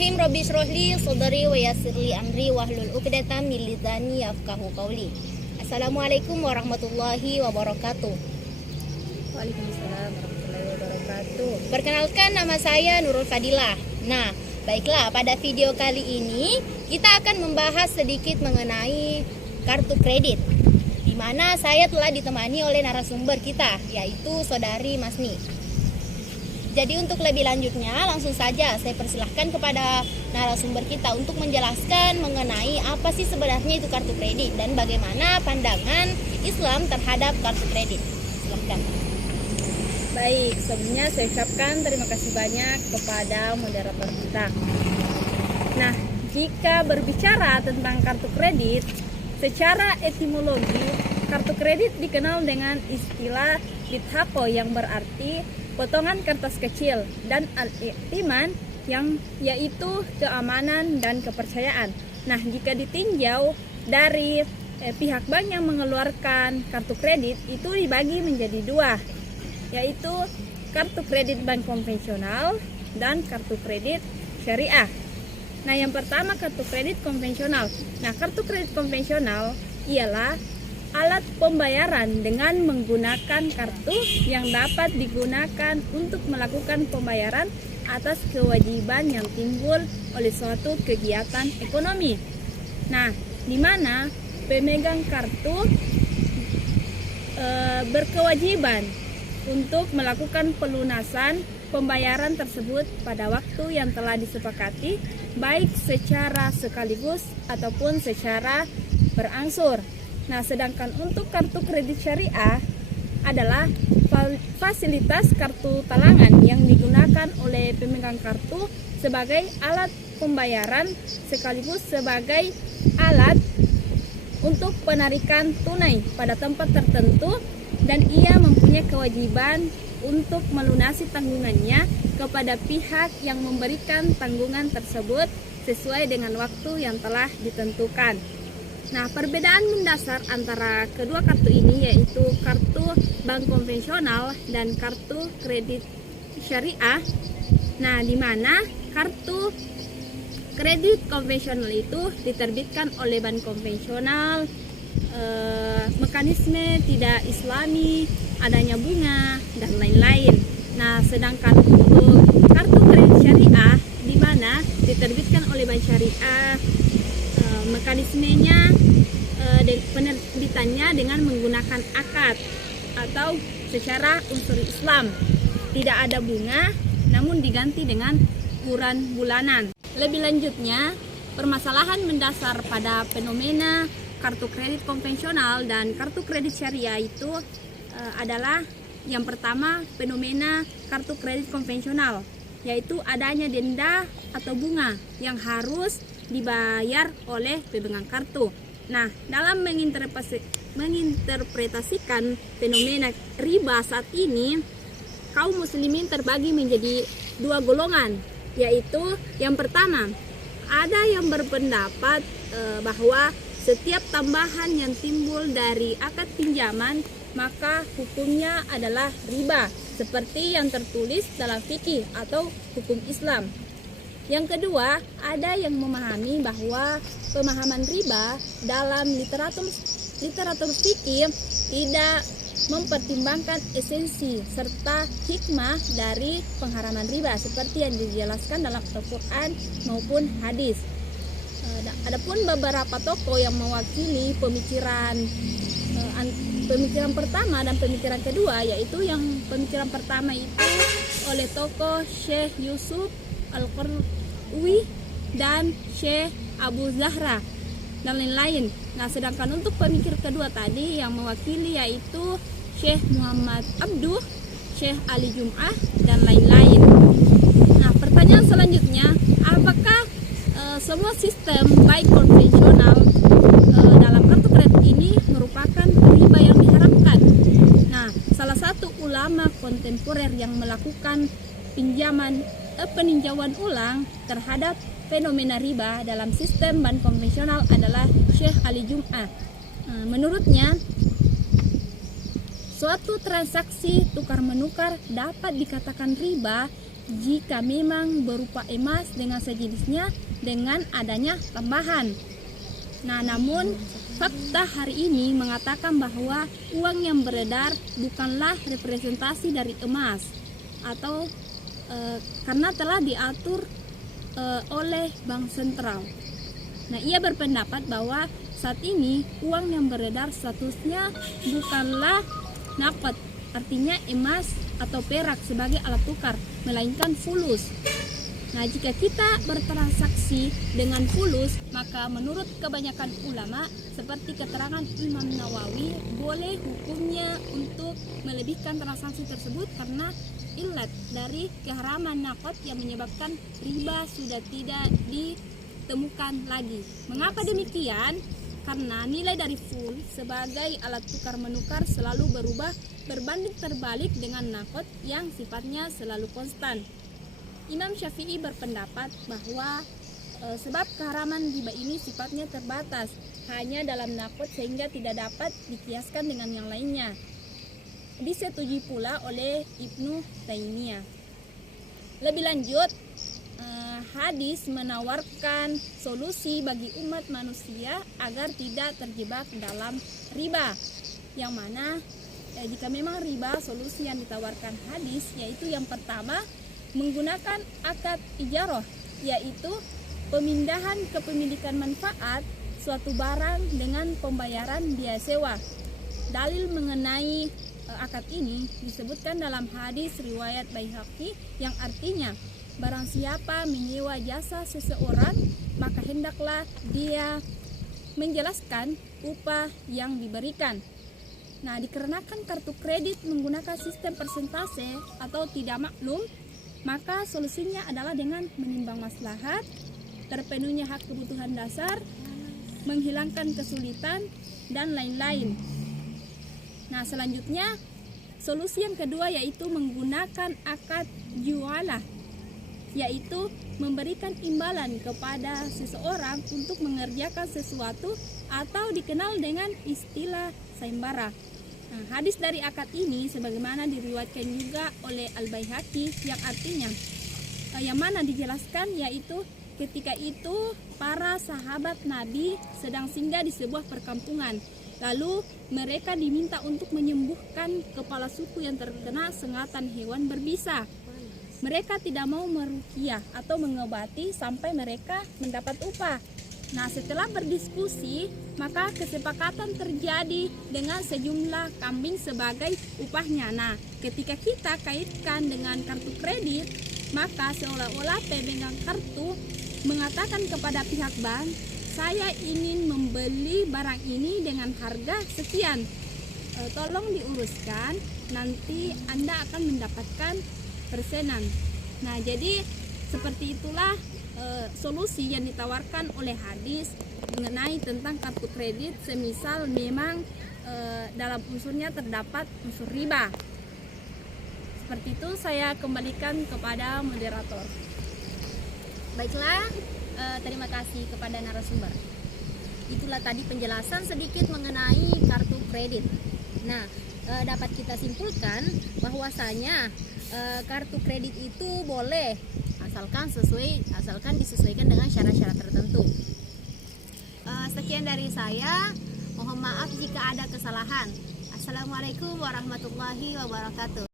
Bismillahirrahmanirrahim. Rabbi shrahli sadri wa yassirli amri wahlul 'uqdatam min lisani yafqahu qawli. Assalamualaikum warahmatullahi wabarakatuh. Waalaikumsalam warahmatullahi wabarakatuh. Perkenalkan, nama saya Nurul Fadilah. Nah, baiklah, pada video kali ini kita akan membahas sedikit mengenai kartu kredit, di mana saya telah ditemani oleh narasumber kita, yaitu Saudari Masni. Jadi untuk lebih lanjutnya, langsung saja saya persilahkan kepada narasumber kita untuk menjelaskan mengenai apa sih sebenarnya itu kartu kredit dan bagaimana pandangan Islam terhadap kartu kredit. Silahkan. Baik, sebelumnya saya ucapkan terima kasih banyak kepada moderator kita. Nah, jika berbicara tentang kartu kredit, secara etimologi, kartu kredit dikenal dengan istilah bithaqo yang berarti potongan kertas kecil, dan al-i'timan yang yaitu keamanan dan kepercayaan. Nah, jika ditinjau dari pihak bank yang mengeluarkan kartu kredit itu dibagi menjadi dua, yaitu kartu kredit bank konvensional dan kartu kredit syariah. Nah, yang pertama kartu kredit konvensional. Nah, kartu kredit konvensional ialah alat pembayaran dengan menggunakan kartu yang dapat digunakan untuk melakukan pembayaran atas kewajiban yang timbul oleh suatu kegiatan ekonomi. Nah, di mana pemegang kartu berkewajiban untuk melakukan pelunasan pembayaran tersebut pada waktu yang telah disepakati, baik secara sekaligus ataupun secara berangsur. Nah, sedangkan untuk kartu kredit syariah adalah fasilitas kartu talangan yang digunakan oleh pemegang kartu sebagai alat pembayaran sekaligus sebagai alat untuk penarikan tunai pada tempat tertentu, dan ia mempunyai kewajiban untuk melunasi tanggungannya kepada pihak yang memberikan tanggungan tersebut sesuai dengan waktu yang telah ditentukan. Nah, perbedaan mendasar antara kedua kartu ini yaitu kartu bank konvensional dan kartu kredit syariah. Nah, di mana kartu kredit konvensional itu diterbitkan oleh bank konvensional, mekanisme tidak islami, adanya bunga dan lain-lain. Nah, sedangkan untuk kartu kredit syariah di mana diterbitkan oleh bank syariah, mekanismenya penerbitannya dengan menggunakan akad atau secara unsur Islam, tidak ada bunga namun diganti dengan iuran bulanan. Lebih lanjutnya, permasalahan mendasar pada fenomena kartu kredit konvensional dan kartu kredit syariah itu adalah yang pertama, fenomena kartu kredit konvensional, yaitu adanya denda atau bunga yang harus dibayar oleh pemegang kartu. Nah, dalam menginterpretasikan fenomena riba saat ini, kaum muslimin terbagi menjadi dua golongan, yaitu yang pertama, ada yang berpendapat bahwa setiap tambahan yang timbul dari akad pinjaman maka hukumnya adalah riba, seperti yang tertulis dalam fikih atau hukum Islam. Yang kedua, ada yang memahami bahwa pemahaman riba dalam literatur fikih tidak mempertimbangkan esensi serta hikmah dari pengharaman riba seperti yang dijelaskan dalam Al-Quran maupun hadis. Adapun beberapa tokoh yang mewakili pemikiran pertama dan pemikiran kedua, yaitu yang pemikiran pertama itu oleh tokoh Syekh Yusuf Al-Qaradawi dan Syekh Abu Zahra dan lain-lain. Nah, sedangkan untuk pemikir kedua tadi yang mewakili yaitu Syekh Muhammad Abduh, Syekh Ali Jum'ah dan lain-lain. Nah, pertanyaan selanjutnya, apakah semua sistem baik konvensional dalam kartu kredit ini merupakan riba yang diharamkan? Nah, salah satu ulama kontemporer yang melakukan peninjauan ulang terhadap fenomena riba dalam sistem bank konvensional adalah Syekh Ali Jum'ah. Menurutnya, suatu transaksi tukar-menukar dapat dikatakan riba jika memang berupa emas dengan sejenisnya dengan adanya tambahan. Nah, namun fakta hari ini mengatakan bahwa uang yang beredar bukanlah representasi dari emas atau karena telah diatur oleh Bank Sentral. Nah, ia berpendapat bahwa saat ini uang yang beredar statusnya bukanlah nakot, artinya emas atau perak sebagai alat tukar, melainkan fulus. Nah, jika kita bertransaksi dengan fulus, maka menurut kebanyakan ulama, seperti keterangan Imam Nawawi, boleh hukumnya untuk melebihkan transaksi tersebut karena ilat dari keharaman nakot yang menyebabkan riba sudah tidak ditemukan lagi. Mengapa demikian? Karena nilai dari full sebagai alat tukar menukar selalu berubah berbanding terbalik dengan nakot yang sifatnya selalu konstan. Imam Syafi'i berpendapat bahwa sebab keharaman riba ini sifatnya terbatas hanya dalam nakot sehingga tidak dapat dikiaskan dengan yang lainnya. Disetujui pula oleh Ibnu Taimiyah. Lebih lanjut, hadis menawarkan solusi bagi umat manusia agar tidak terjebak dalam riba, yang mana jika memang riba, solusi yang ditawarkan hadis yaitu yang pertama menggunakan akad ijarah, yaitu pemindahan kepemilikan manfaat suatu barang dengan pembayaran biaya sewa. Dalil mengenai akad ini disebutkan dalam hadis riwayat Baihaqi yang artinya barang siapa menyewa jasa seseorang, maka hendaklah dia menjelaskan upah yang diberikan. Nah, dikarenakan kartu kredit menggunakan sistem persentase atau tidak maklum, maka solusinya adalah dengan menimbang maslahat, terpenuhnya hak kebutuhan dasar, menghilangkan kesulitan, dan lain-lain. Nah, selanjutnya solusi yang kedua yaitu menggunakan akad jualah, yaitu memberikan imbalan kepada seseorang untuk mengerjakan sesuatu atau dikenal dengan istilah sayembara. Nah, hadis dari akad ini sebagaimana diriwayatkan juga oleh Al-Baihaqi yang artinya yang mana dijelaskan yaitu ketika itu para sahabat Nabi sedang singgah di sebuah perkampungan. Lalu mereka diminta untuk menyembuhkan kepala suku yang terkena sengatan hewan berbisa. Mereka tidak mau meruqyah atau mengobati sampai mereka mendapat upah. Nah, setelah berdiskusi, maka kesepakatan terjadi dengan sejumlah kambing sebagai upahnya. Nah, ketika kita kaitkan dengan kartu kredit, maka seolah-olah pemegang kartu mengatakan kepada pihak bank, saya ingin membeli barang ini dengan harga sekian. Tolong diuruskan, nanti Anda akan mendapatkan persenan. Nah, jadi seperti itulah solusi yang ditawarkan oleh hadis mengenai tentang kartu kredit semisal memang dalam unsurnya terdapat unsur riba. Seperti itu, saya kembalikan kepada moderator. Baiklah, terima kasih kepada narasumber. Itulah tadi penjelasan sedikit mengenai kartu kredit. Nah, dapat kita simpulkan bahwasanya kartu kredit itu boleh asalkan disesuaikan dengan syarat-syarat tertentu. Sekian dari saya. Mohon maaf jika ada kesalahan. Assalamualaikum warahmatullahi wabarakatuh.